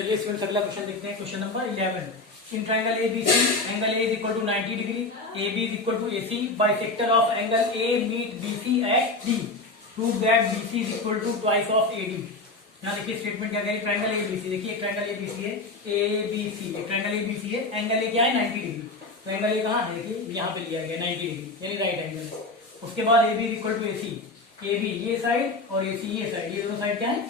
चलिए स्टूडेंट्स अगला क्वेश्चन देखते हैं। Question number 11। In triangle ABC angle A is equal to 90 degree, AB is equal to AC, bisector of angle A meet BC at D. Prove that BC is equal to twice of AD. यहाँ देखिए statement क्या कह रही है, triangle ABC, देखिए एक triangle ABC है, ABC एक ट्रायंगल ABC है, एंगल A क्या है 90 डिग्री, तो एंगल A कहाँ है, देखिए यहाँ पे लिया गया 90 डिग्री यानी राइट एंगल। उसके बाद AB is equal to AC, AB ये साइड और AC ये साइड, ये दोनों साइड क्या है,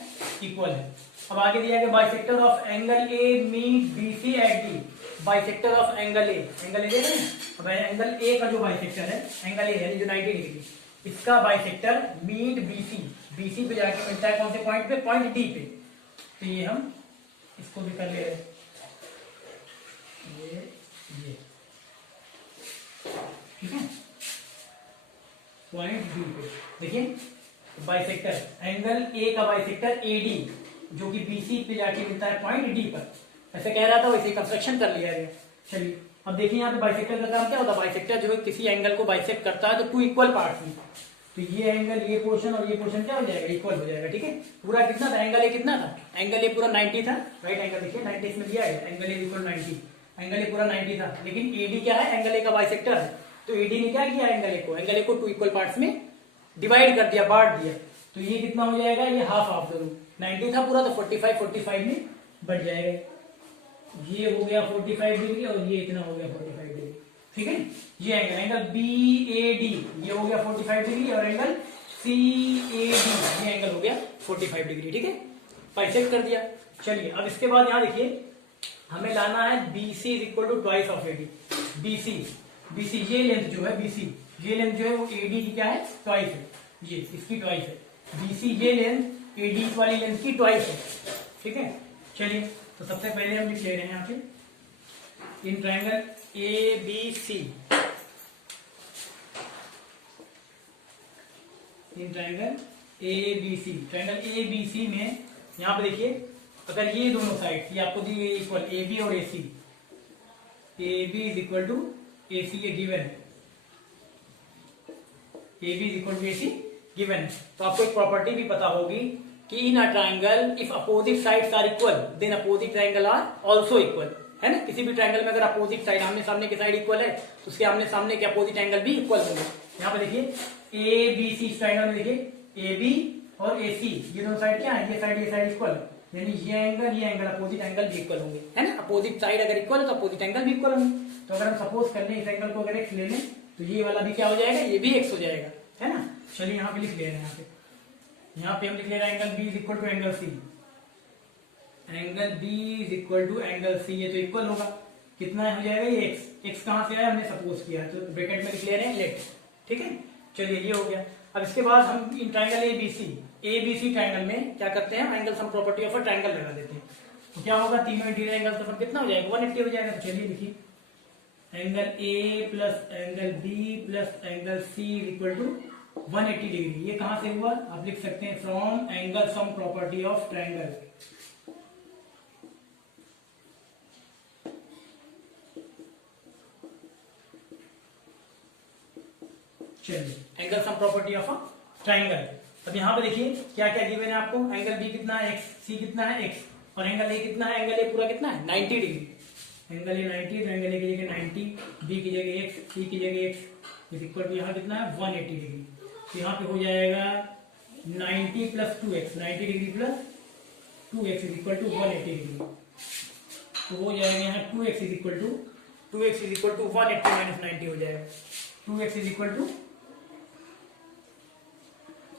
इक्वल है। अब आगे दिया गया bisector of angle A meet BC at D, bisector of angle A, angle A देख रहे हैं, अब एंगल A का जो बाइसेक्टर है एंगल A है जो 90 डिग्री, इसका बाइसेक्टर मीट BC पे जाके मिलता है कौन से पॉइंट पे, पॉइंट D पे। तो ये हम इसको भी कर ले रहे हैं, ये ठीक है, पॉइंट D पे देखिए बाइसेक्टर एंगल A का बाइसेक्टर AD जो कि BC पे जाके मिलता है पॉइंट D पर, ऐसे कह रहा था वैसे कंस्ट्रक्शन कर लिया गया। चलिए अब देखिए यहाँ पे बाइसेक्टर का काम क्या होता है, बाइसेक्टर जो है किसी एंगल को बाइसेक्ट करता है तो टू इक्वल पार्ट्स में, तो ये एंगल ये पोर्शन और ये पोर्शन क्या हो जाएगा, इक्वल हो जाएगा। ठीक है, पूरा कितना था एंगल A, कितना था एंगल A पूरा 90 था, राइट एंगल देखिए 90 इसमें दिया है, angle A equal 90, angle A पूरा 90 था, लेकिन AD क्या है, एंगल A का बाइसेक्टर है, तो AD ने क्या किया एंगल A को टू इक्वल पार्ट्स में डिवाइड कर दिया, बांट दिया, तो ये कितना हो जाएगा, ये हाफ ऑफ दोनों 90 था पूरा, तो 45 में बढ़ जाएगा, ये हो गया 45 डिग्री और ये इतना हो गया 45 डिग्री। ठीक है, ये एंगल BAD ये हो गया 45 डिग्री और एंगल CAD ये एंगल हो गया 45 डिग्री। ठीक है, बाइसेक्ट कर दिया। चलिए अब इसके बाद यहाँ देखिए हमें लाना है BC is equal to twice of AD। BC ये लेंथ जो है, BC ये लेंथ जो है वो AD की क्या है, ट्वाइस है, ये इसकी ट्वाइस है, BC ये लेंथ AD वाली लेंथ की ट्वाइस है। ठीक है, चलिए तो सबसे पहले हम लिख ले रहे हैं यहाँ पे in triangle ABC, in triangle ABC, triangle ABC में यहाँ पे देखिए अगर ये दोनों साइड ये आपको दी गई इक्वल AB और AC, AB is equal to AC ये गिवन है, AB is equal to AC given, तो आपको एक प्रॉपर्टी भी पता होगी कि in a triangle if opposite sides are equal then opposite triangle are also equal, है ना। किसी भी ट्रायंगल में अगर अपोजिट साइड आमने सामने की साइड इक्वल है तो उसके आमने सामने के अपोजिट एंगल भी इक्वल होंगे। यहाँ पे देखिए ABC ट्रायंगल में देखिए AB और AC ये दोनों साइड क्या है, ये साइड इक्वल, यानी ये एंगल अपोजिट एंगल भी इक्वल होंगे, है ना। अपोजिट साइड अगर इक्वल है तो अपोजिट एंगल भी इक्वल होंगे। तो अगर हम सपोज कर लें इस एंगल को अगर x ले लें तो ये वाला भी क्या हो जाएगा, ये भी x हो जाएगा, है ना। चलिए यहाँ पे लिख ले रहे हैं, यहाँ पे हम लिख ले रहे हैं angle B is equal to angle C, angle B is equal to angle C, ये तो इक्वल होगा, कितना हो जाएगा ये x कहां से आया हमने सपोज किया, तो ब्रैकेट में लिख ले रहे हैं लेट। ठीक है, चलिए ये हो गया। अब इसके बाद हम इन ट्रायंगल ABC ट्रायंगल में क्या करते हैं, angle sum property of a triangle लगा देते हैं, तो क्या होगा, तीनों इंटीरियर एंगल का सम कितना हो जाएगा, 180 हो जाएगा। तो चलिए लिखिए angle A plus angle B plus angle C is equal to 180 degree. ये कहां से हुआ, आप लिख सकते हैं from angle sum property of triangle. चलिए angle sum property of a triangle. अब यहाँ पे देखिए क्या क्या गिवन है आपको, एंगल B कितना है x, C कितना है x, और एंगल A कितना है, एंगल A पूरा कितना है 90 डिग्री, एंगल A 90, तो एंगल A की जगह 90, B की जगह x, C की जगह x इज इक्वल टू यहाँ कितना है 180 डिग्री। तो यहाँ पे हो जाएगा 90 plus 2x, 90 degree plus 2x is equal to 180 degree, तो हो जाएगा यहाँ 2x is equal to 180 minus 90 हो जाएगा, 2x is equal to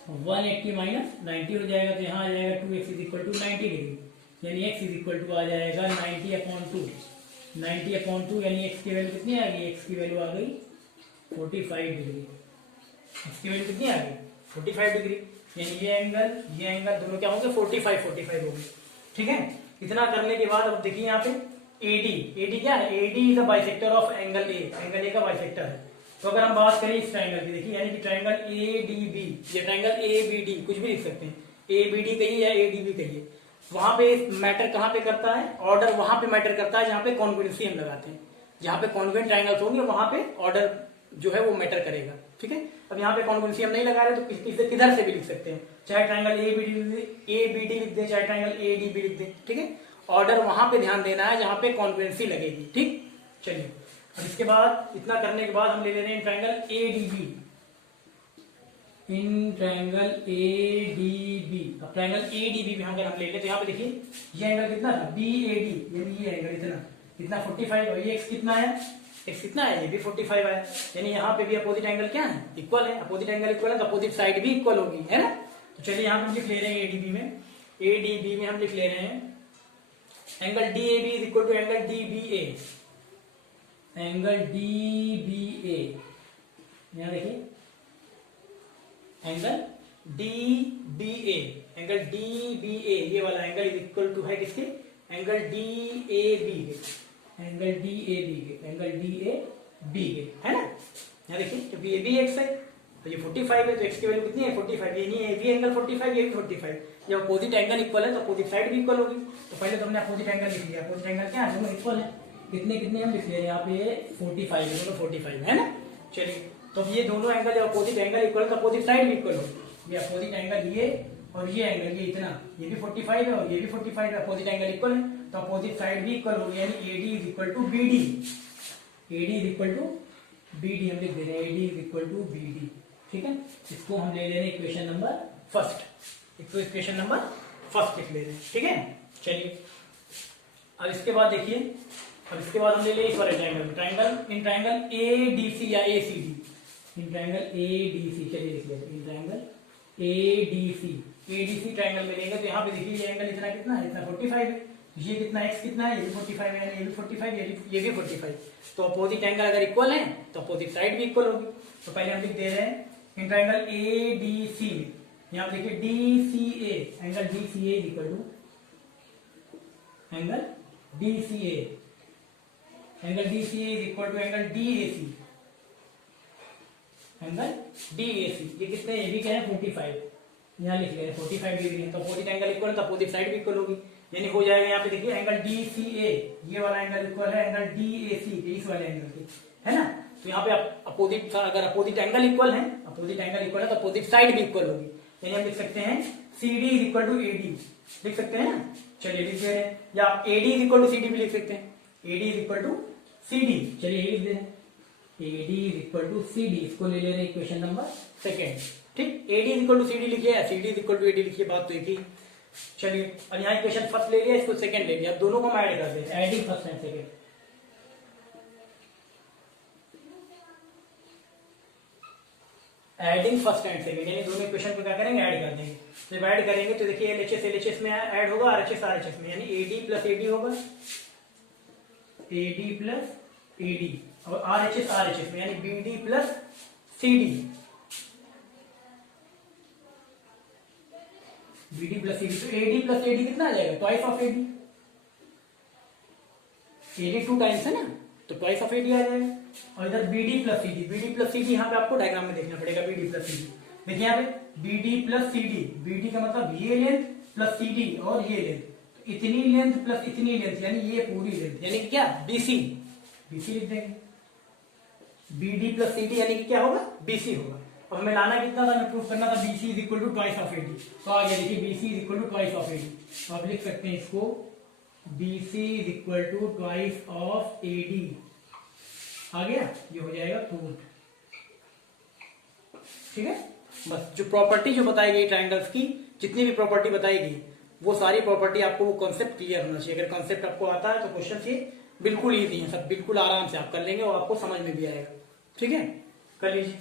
180 minus 90 हो जाएगा, तो यहाँ आ जाएगा 2x is equal to 90 degree, यानी x इज इक्वल टू आ जाएगा 90/2 यानी x की वैल्यू कितनी आ गई, x की वैल्यू आ गई 45 डिग्री, x की वैल्यू कितनी आ गई 45 डिग्री, यानी ये एंगल दोनों क्या होंगे 45 होंगे। ठीक है, इतना करने के बाद अब देखिए यहाँ पे AD क्या है, AD is the bisector of angle A, angle A का बाइसेक्टर है। तो अगर हम बात करें इस ट्रायंगल की, देखिए यानी कि ट्रायंगल ADB, ये ट्रायंगल ABD कुछ भी लिख सकते हैं, ABD कहिए या ADB कहिए, वहां पे मैटर कहां पे करता है, ऑर्डर वहां पे मैटर करता है जहां पे कॉन्वेंसी हम लगाते हैं, जहां पे कॉन्वेंट ट्रायंगल्स होंगे वहां पे ऑर्डर जो है वो मैटर करेगा। ठीक है, अब यहाँ पे कॉन्वेंसी हम नहीं लगा रहे तो किधर से भी लिख सकते हैं, चाहे ट्रायंगल ABD लिख दे, चाहे ट्रायंगल ADB लिख दे। ठीक है, ऑर्डर वहां पे ध्यान देना है जहां पे कॉन्ग्रुएंसी लगेगी। ठीक, चलिए अब इसके बाद इतना करने के बाद हम ले ले रहे हैं triangle ADB. In triangle ADB, अब ट्रायंगल एडीबी भी हम अगर हम ले लें तो यहाँ पे देखिए ये एंगल कितना था बीएडी, यानी ये एंगल इतना 45 और ये एक्स कितना है, एक्स कितना है, ये भी 45 है, यानी यहाँ पे भी अपोजिट एंगल क्या है, इक्वल है। अपोजिट एंगल इक्वल है तो अपोजिट साइड भी इक्वल होगी, है ना। तो चलिए यहाँ पे हम लिख ले रहे हैं एडीबी में हम लिख ले रहे हैं angle DAB is equal to angle DBA. Angle DBA, यहाँ देखिए एंगल डीबीए, एंगल डीबीए ये वाला एंगल इज इक्वल टू है किसके, एंगल डीएबी के, एंगल डीएबी के, एंगल डीएबी के, है ना। यहाँ देखिए जब ये भी एक्स है तो ये 45 है, तो एक्स की वैल्यू कितनी है 45, ये नहीं है, भी एंगल 45, ये भी 45। जब अपोजिट एंगल इक्वल है तो अपोजिट साइड भी इक्वल होगी। तो पहले तो हमने अपोजिट एंगल लिख लिया, अपोजिट एंगल क्या है, दोनों इक्वल है। कितने कितने हम लिख ले रहे हैं यहाँ पे 45 है, दोनों 45 है ना। चलिए तो ये दोनों एंगल जब अपोजिट एंगल इक्वल है तो अपोजिट साइड भी इक्वल होगी। ये अपोजिट एंगल ये और ये एंगल ये इतना, ये भी 45 है और ये भी 45 है, अपोजिट एंगल इक्वल है तो अपोजिट साइड भी इक्वल होगी, यानी AD is equal to BD. AD is equal to BD हम लिख दे रहे हैं, AD is equal to BD. ठीक है, इसको हम ले ले रहे हैं इक्वेशन नंबर फर्स्ट, इसको इक्वेशन नंबर फर्स्ट लिख ले रहे हैं। ठीक है, चलिए अब इसके बाद देखिए, अब इसके बाद हम ले लें इस वाले ट्रायंगल इन ट्रायंगल एडीसी या एसीडी, इन ट्रायंगल एडीसी, चलिए लिख लेते हैं इन ट्रायंगल एडीसी ट्रायंगल में लेंगे तो यहाँ पे देखिए ये एंगल इतना कितना है, इतना 45 है, तो ये कितना एक्स कितना है, ये भी 45 है, ये भी 45, ये भी 45। तो अपोजिट एंगल अगर इक्वल है तो अपोजिट साइड भी इक्वल होगी। तो पहले हम लिख दे रहे हैं इन ट्रायंगल एडीसी में, यहाँ पे देखिए DCA, angle DCA is equal to angle DCA, angle DCA is equal to angle DAC, angle DAC ये कितने, ये भी क्या है 45, यहाँ लिख ले 45 डिग्री है। तो अपोजिट एंगल इक्वल है तो अपोजिट साइड भी इक्वल होगी, यानी हो जाएगा यहाँ पे देखिए एंगल डीसीए ये वाला एंगल इक्वल है एंगल डीएसी इस वाले एंगल के, है ना। तो यहाँ पे अपोजिट, अगर अपोजिट एंगल इक्वल है, अपोजिट एंगल इक्वल है तो अपोजिट साइड भी इक्वल होगी, यानी हम लिख सकते हैं CD is equal to AD, लिख सकते हैं ना। चलिए लिख दे रहे हैं, या आप AD is equal to CD भी लिख सकते हैं, AD is equal to CD, चलिए लिख दे रहे हैं AD is equal to CD, इसको ले ले रहे हैं इक्वेशन नंबर सेकेंड। ठीक, AD is equal to CD लिखिए या CD is equal to AD लिखिए, बात तो एक ही। चलिए और यहाँ इक्वेशन फर्स्ट ले लिया, इसको सेकंड ले लिया, अब दोनों को हम ऐड कर दें, adding first and second, adding first and second, यानी दोनों इक्वेशन को क्या करेंगे, ऐड कर देंगे। जब ऐड करेंगे तो देखिए LHS में ऐड होगा, RHS RHS में, यानी AD प्लस AD होगा, AD प्लस AD, और RHS RHS में यानी BD plus CD, BD plus CD, तो AD प्लस AD कितना आ जाएगा, twice of AD, AD 2 times है ना, तो ट्वाइस ऑफ AD आ जाएगा। और इधर BD प्लस CD यहाँ पे आपको डायग्राम में देखना पड़ेगा, BD प्लस CD, देखिए यहाँ पे BD प्लस CD, BD का मतलब ये लेंथ प्लस CD और ये लेंथ, तो इतनी लेंथ प्लस इतनी लेंथ यानी ये पूरी लेंथ, यानी क्या BC लिख देंगे, BD प्लस CD यानी कि क्या होगा, BC होगा। और हमें लाना कितना था, हमें प्रूफ करना था BC is equal to twice of AD, तो आ गया देखिए BC is equal to twice of AD, तो आप लिख सकते हैं इसको BC is equal to twice of AD, आ गया, ये हो जाएगा प्रूफ। ठीक है, बस जो प्रॉपर्टी जो बताई गई ट्रायंगल्स की, जितनी भी प्रॉपर्टी बताएगी वो सारी प्रॉपर्टी आपको वो कॉन्सेप्ट क्लियर होना चाहिए। अगर कॉन्सेप्ट आपको आता है तो क्वेश्चन से बिल्कुल इजी है, सब बिल्कुल आराम से आप कर लेंगे और आपको समझ में भी आएगा। ठीक है, कर लीजिए।